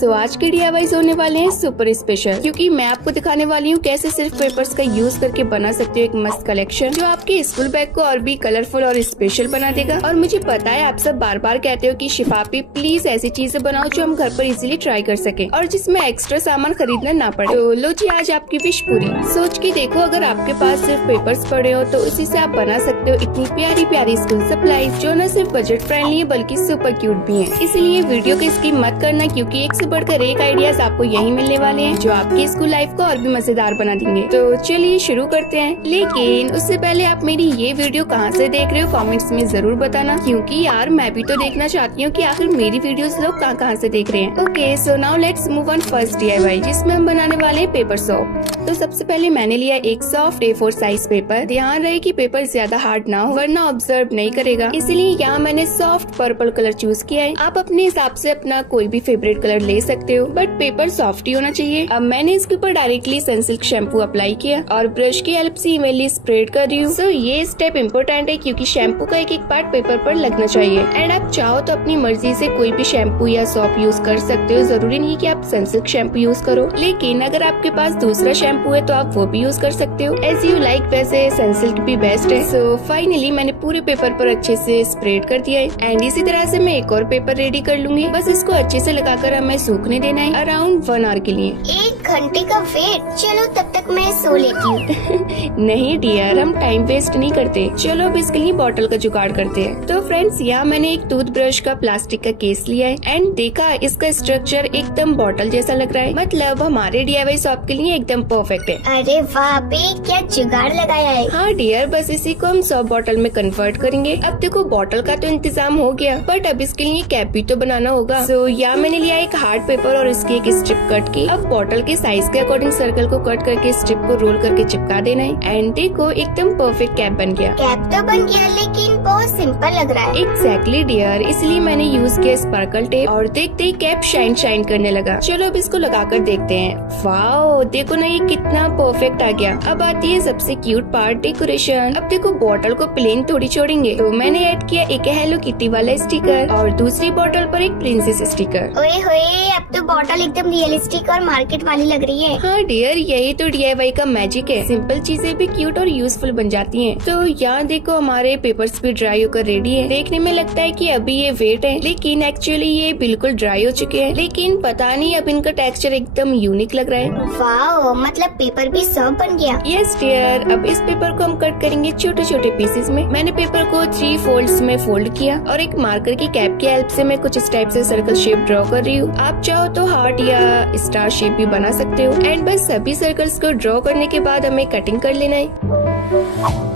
सो आज के DIYs होने वाले हैं सुपर स्पेशल, क्योंकि मैं आपको दिखाने वाली हूँ कैसे सिर्फ पेपर्स का यूज करके बना सकते हो एक मस्त कलेक्शन जो आपके स्कूल बैग को और भी कलरफुल और स्पेशल बना देगा। और मुझे पता है आप सब बार बार कहते हो कि शिफापी प्लीज ऐसी चीजें बनाओ जो हम घर पर इजीली ट्राई कर सके और जिसमें एक्स्ट्रा सामान खरीदना ना पड़े। तो लो जी, आज आपकी विश पूरी। सोच के देखो, अगर आपके पास सिर्फ पेपर्स पड़े हो तो उसी से आप बना सकते हो इतनी प्यारी प्यारी स्कूल सप्लाईज जो न सिर्फ बजट फ्रेंडली है बल्कि सुपर क्यूट भी है। इसलिए वीडियो को स्किप मत करना, क्योंकि एक से बढ़कर एक आइडियाज आपको यही मिलने वाले हैं जो आपकी स्कूल लाइफ को और भी मजेदार बना देंगे। तो चलिए शुरू करते हैं, लेकिन उससे पहले आप मेरी ये वीडियो कहाँ से देख रहे हो कमेंट्स में जरूर बताना, क्योंकि यार मैं भी तो देखना चाहती हूँ कि आखिर मेरी वीडियोस लोग कहाँ से देख रहे हैं। Okay, so now let's move on first DIY, जिसमें हम बनाने वाले हैं पेपर सॉप। तो सबसे पहले मैंने लिया एक सॉफ्ट A4 साइज पेपर। ध्यान रहे कि पेपर ज्यादा हार्ड ना हो वरना ऑब्जर्व नहीं करेगा, इसलिए यहाँ मैंने सॉफ्ट पर्पल कलर चूज किया है। आप अपने हिसाब से अपना कोई भी फेवरेट कलर ले सकते हो, बट पेपर सॉफ्ट ही होना चाहिए। अब मैंने इसके ऊपर डायरेक्टली सनसिल्क शैम्पू अप्लाई किया और ब्रश की हेल्प से इवनली स्प्रेड कर रही हूँ। सो ये स्टेप इम्पोर्टेंट है क्योंकि शैम्पू का एक एक पार्ट पेपर पर लगना चाहिए। एंड आप चाहो तो अपनी मर्जी से कोई भी शैम्पू या सॉप यूज कर सकते हो, जरूरी नहीं कि आप सनसिल्क शैम्पू यूज करो। लेकिन अगर आपके पास दूसरा शैम्पू है तो आप वो भी यूज कर सकते हो, एज यू लाइक। वैसे सनसिल्क भी बेस्ट है। सो फाइनली मैंने पूरे पेपर पर अच्छे से स्प्रेड कर दिया है। एंड इसी तरह से मैं एक और पेपर रेडी कर लूंगी। बस इसको अच्छे से लगाकर हमें सूखने देना है अराउंड 1 आवर के लिए। 1 घंटे का वेट? चलो तब तक मैं सो लेती हूँ। नहीं डियर, हम टाइम वेस्ट नहीं करते। चलो अब इसके लिए बॉटल का जुगाड़ करते हैं। तो फ्रेंड्स, यहाँ मैंने एक टूथब्रश का प्लास्टिक का केस लिया है एंड देखा इसका स्ट्रक्चर एकदम बॉटल जैसा लग रहा है, मतलब हमारे DIY शॉप के लिए एकदम परफेक्ट है। अरे वाह बे, क्या जुगाड़ लगाया है। हाँ डियर, बस इसी को हम सॉप बॉटल में कन्वर्ट करेंगे। अब देखो बॉटल का तो इंतजाम हो गया, बट अब इसके लिए कैप भी तो बनाना होगा। सो यहाँ मैंने लिया एक हार्ड पेपर और इसकी एक स्ट्रिप कट की। अब बॉटल के साइज के अकॉर्डिंग सर्कल को कट करके स्ट्रिप को रोल करके चिपका देना है। एंड देखो एकदम परफेक्ट कैप बन गया। कैप तो बन गया, लेकिन बहुत सिंपल लग रहा है। एग्जैक्टली डियर, इसलिए मैंने यूज किया स्पार्कल टेप और देखते ही कैप शाइन करने लगा। चलो अब इसको लगाकर देखते हैं। वाओ, देखो ना ये कितना परफेक्ट आ गया। अब आती है सबसे क्यूट पार्ट, डेकोरेशन। अब देखो बॉटल को प्लेन थोड़ी छोड़ेंगे, तो मैंने ऐड किया एक हेलो किटी वाला स्टिकर और दूसरी बॉटल पर एक प्रिंसेस स्टिकर। ओए होए, अब तो बॉटल एकदम रियलिस्टिक और मार्केट वाली लग रही है। हाँ डियर, यही तो DIY का मैजिक है। सिंपल चीजें भी क्यूट और यूजफुल बन जाती हैं। तो यहाँ देखो हमारे पेपर्स भी ड्राई होकर रेडी है। देखने में लगता है कि अभी ये वेट है, लेकिन एक्चुअली ये बिल्कुल ड्राई हो चुके हैं। लेकिन पता नहीं, अब इनका टेक्सचर एकदम यूनिक लग रहा है। वाओ, मतलब पेपर भी सॉफ्ट बन गया। यस डियर, अब इस पेपर को हम कट करेंगे छोटे छोटे पीसेस में। मैंने पेपर को 3 फोल्ड्स में फोल्ड किया और एक मार्कर की कैप की हेल्प से मैं कुछ इस टाइप से सर्कल शेप ड्रॉ कर रही हूँ। आप चाहो तो हार्ट या स्टार शेप भी बना सकते हो। एंड बस सभी सर्कल्स को ड्रॉ करने के बाद हमें कटिंग कर लेना है।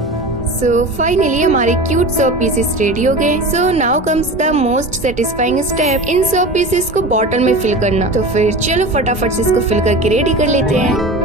सो फाइनली हमारे क्यूट सॉप पीसेस रेडी हो गए। So now comes the most satisfying step, in shop pieces को बॉटल में फिल करना। तो फिर चलो फटाफट से इसको फिल करके रेडी कर लेते हैं।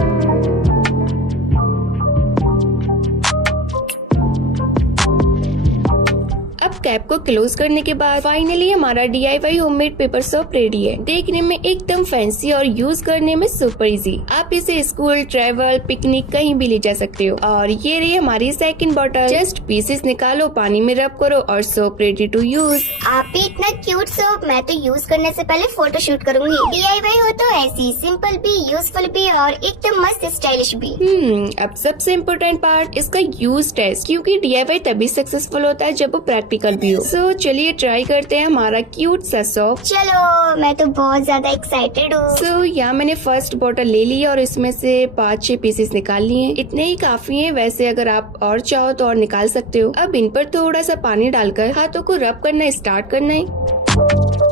कैप को क्लोज करने के बाद फाइनली हमारा DIY homemade paper shop ready है। देखने में एकदम फैंसी और यूज करने में सुपर इजी। आप इसे स्कूल, ट्रैवल, पिकनिक कहीं भी ले जा सकते हो। और ये रही हमारी सेकंड बॉटल। जस्ट पीसेस निकालो, पानी में रब करो और सोप रेडी टू यूज। आप भी इतना क्यूट सोप, मैं तो यूज करने से पहले फोटो शूट करूंगी। DIY हो तो ऐसी सिंपल भी, यूजफुल भी और एकदम मस्त स्टाइलिश भी। अब सबसे इम्पोर्टेंट पार्ट इसका यूज टेस्ट, क्योंकि DIY तभी सक्सेसफुल होता है जब वो प्रैक्टिकल भी हो। सो चलिए ट्राई करते हैं हमारा क्यूट सा सॉप। चलो, मैं तो बहुत ज्यादा एक्साइटेड हूँ। सो यहाँ मैंने फर्स्ट बॉटल ले ली और इसमें से 5-6 पीसेस निकाल लिए। इतने ही काफी हैं। वैसे अगर आप और चाहो तो और निकाल सकते हो। अब इन पर थोड़ा सा पानी डालकर हाथों को रब करना स्टार्ट करना है।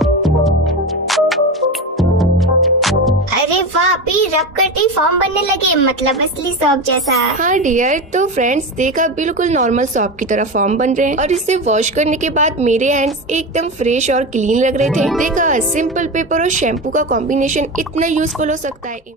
अरे वाह भी, रब करते ही फॉर्म बनने लगे, मतलब असली सॉप जैसा। हाँ डियर, तो फ्रेंड्स देखा बिल्कुल नॉर्मल सॉप की तरह फॉर्म बन रहे हैं। और इसे वॉश करने के बाद मेरे हैंड्स एकदम फ्रेश और क्लीन लग रहे थे। देखा सिंपल पेपर और शैम्पू का कॉम्बिनेशन इतना यूजफुल हो सकता है।